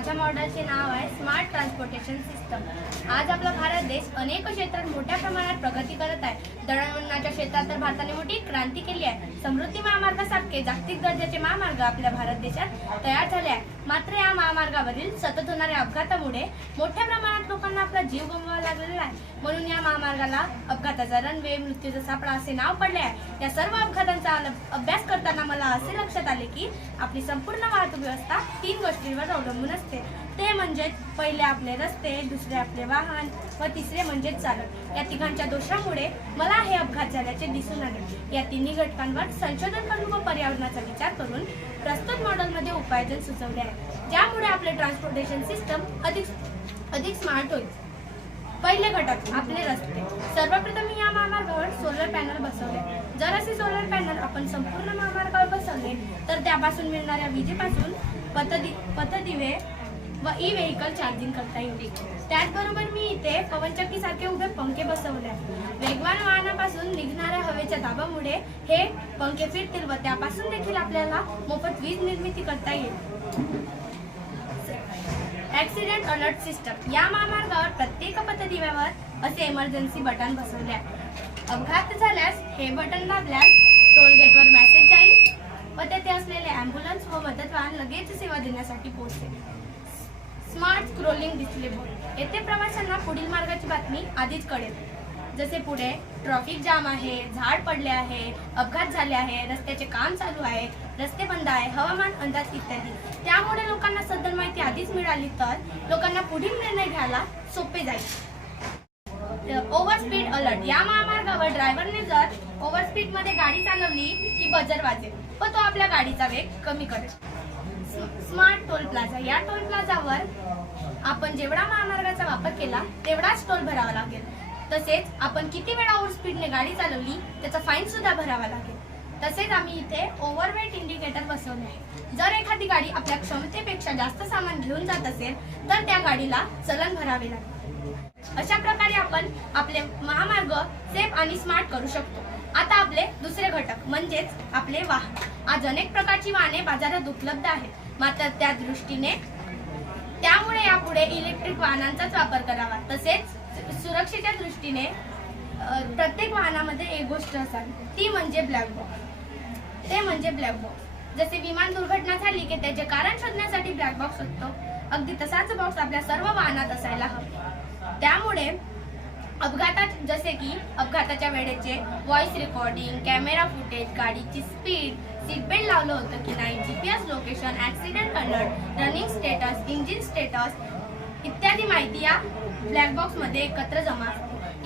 माझ्या मॉडेलचे नाव आहे स्मार्ट ट्रान्सपोर्टेशन सिस्टम आज आपला भारत देश अनेक क्षेत्रात मोठ्या प्रमाणात प्रगती करत आहे. दळणवळणाच्या क्षेत्रात तर भारताने मोठी क्रांती केली आहे. समृद्धी महामार्गासारखे जागतिक दर्जाचे महामार्ग आपल्या भारत देशात तयार झाले आहे मात्र या महामार्गावरील सतत होणाऱ्या अपघातामुळे मोठ्या प्रमाणात लोकांना आपला जीव गमवावा लागलेला आहे. म्हणून या महामार्गाला अपघाताचा रनवे मृत्यूचा सापळा असे नाव पडले आहे. या सर्व अपघात अल- अभ्यास करताना मला असे लक्षात आले की आपली संपूर्ण वाहतूक व्यवस्था तीन गोष्टींवर अवलंबून असते. ते म्हणजे पहिले आपले रस्ते दुसरे आपले वाहन व तिसरे म्हणजे चालक. या तिघांच्या दोषामुळे मला हे अपघात झाल्याचे दिसून आले. या तिन्ही घटकांवर संशोधन करून व पर्यावरणाचा विचार करून प्रस्तुत मॉडेलमध्ये उपायजन सुचवले आहे ज्यामुळे आपले ट्रान्सपोर्टेशन सिस्टम अधिक अधिक स्मार्ट होईल. पहिले घटक आपले रस्ते. सर्वप्रथम मी या महामार्गावर सोलर पॅनल बसवले. जर असे सोलर पॅनल आपण संपूर्ण महामार्गावर बसवले तर त्यापासून मिळणाऱ्या विजेपासून पथदि पथदिवे व ई व्हेकल चार्जिंग करता येईल. त्याचबरोबर मी इथे पवनचक्की सारखे उभे पंखे बसवले. आहेत. वेगवान वाहनापासून निघणाऱ्या हवेच्या दाबामुळे हे पंखे फिरतील व त्यापासून देखील आपल्याला मोफत वीज निर्मिती करता येईल. ऍक्सिडेंट अलर्ट सिस्टम या महामार्गावर प्रत्येक पथदिव्यावर असे इमर्जन्सी बटन बसवले आहे अपघात झाल्यास हे बटन दाबल्यास टोल गेटवर मेसेज जाईल व तेथे असलेले ॲम्ब्युलन्स व मदत वाहन लगेच सेवा देण्यासाठी पोहोचेल स्मार्ट स्क्रोलिंग डिस्प्ले बोर्ड येथे प्रवाशांना पुढील मार्गाची बातमी आधीच कळेल. जसे पुढे ट्रॉफिक जाम आहे झाड पडले आहे अपघात झाले आहे रस्त्याचे काम चालू आहे रस्ते बंद आहे हवामान अंदाज इत्यादी. त्यामुळे लोकांना सदर माहिती आधीच तर लोकांना पुढील निर्णय घ्यायला सोपे जाईल. ओव्हर स्पीड अलर्ट या महामार्गावर ड्रायव्हरने जर ओव्हर स्पीडमध्ये गाडी चालवली की बजर वाजेल व तो आपल्या गाडीचा वेग कमी करेल. स्मार्ट टोल प्लाझा या टोल प्लाझावर आपण जेवढा महामार्गाचा वापर केला तेवढाच टोल भरावा लागेल. तसेच आपण किती वेळा ओव्हर स्पीडने गाडी चालवली त्याचा फाईन सुद्धा भरावा लागेल. तसेच आम्ही इथे ओव्हरवेट इंडिकेटर बसवले आहे. जर एखादी गाडी आपल्या क्षमतेपेक्षा जास्त सामान घेऊन जात असेल तर त्या गाडीला चलन भरावे लागेल. अशा प्रकारे आपण आपले महामार्ग सेफ आणि स्मार्ट करू शकतो. आता आपले दुसरे घटक म्हणजेच आपले वाहन. आज अनेक प्रकारची वाहने बाजारात उपलब्ध आहेत. मात्र त्या दृष्टीने त्यामुळे यापुढे इलेक्ट्रिक वाहनांचाच वापर करावा. तसेच सुरक्षेच्या दृष्टीने प्रत्येक वाहनामध्ये एक गोष्ट असावी. ती म्हणजे ब्लॅक बॉक्स ते म्हणजे ब्लॅक बॉक्स जसे विमान दुर्घटना झाली की त्याचे कारण शोधण्यासाठी ब्लॅक बॉक्स असतो. अगदी तसाच बॉक्स आपल्या सर्व वाहनात असायला हवा. त्यामुळे अपघातात जसे की अपघाताच्या वेळेचे व्हॉइस रेकॉर्डिंग कॅमेरा फुटेज गाडीची स्पीड सीट बेल्ट लावलं होतं की नाही GPS location accident alert running status engine status इत्यादी माहिती या ब्लॅक बॉक्समध्ये एकत्र जमा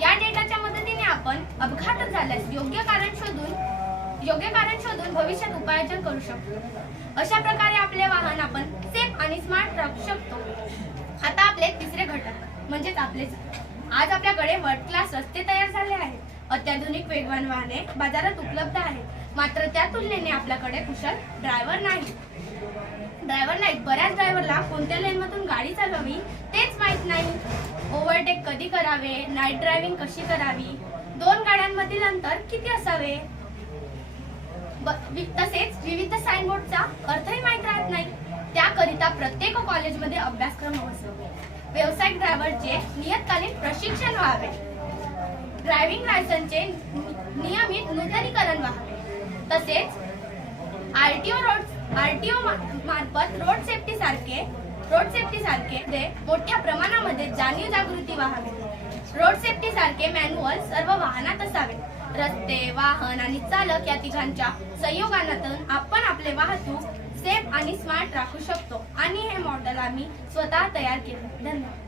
या डेटाच्या मदतीने आपण अपघात झाल्यास योग्य कारण शोधून योग्य कारण शोधून भविष्यात उपायोजन करू शकतो. अशा प्रकारे आपले वाहन आपण सेफ आणि स्मार्ट राखू शकतो. आता आपले तिसरे घटक म्हणजेच आपले आज आपल्याकडे वर्ल्ड क्लास रस्ते तयार झाले आहेत. अत्याधुनिक वेगवान वाहने बाजारात उपलब्ध आहेत. मात्र त्या तुलनेने आपल्याकडे कुशल ड्रायव्हर नाही. ड्रायव्हर नाही बऱ्याच ड्रायव्हरला कोणत्या लेन मधून गाडी चालवावी तेच माहीत नाही. ओव्हरटेक कधी करावे? नाईट ड्रायव्हिंग कशी करावी? दोन गाड्यांमधील अंतर किती असावे? तसेच विविध साईनबोर्डचा अर्थही माहीत राहत नाही. त्याकरिता प्रत्येक कॉलेजमध्ये अभ्यासक्रम बसवले व्यावसायिक ड्रायव्हरचे नियतकालीन प्रशिक्षण व्हावे. ड्रायव्हिंग लायसनचे नियमित नूतनीकरण व्हावे. तसेच आरटीओ रोड आरटीओ मार्फत रोड सेफ्टी सारखे रोड सेफ्टी सारखे ते मोठ्या प्रमाणामध्ये जाणीव जागृती व्हावी. रोड सेफ्टी सारखे मॅन्युअल सर्व वाहनात असावे. रस्ते वाहन आणि चालक या तिघांच्या संयोगानातून आपण आपले वाहतूक सेफ आणि स्मार्ट राखू शकतो. आणि हे मॉडेल आम्ही स्वतः तयार केले. धन्यवाद.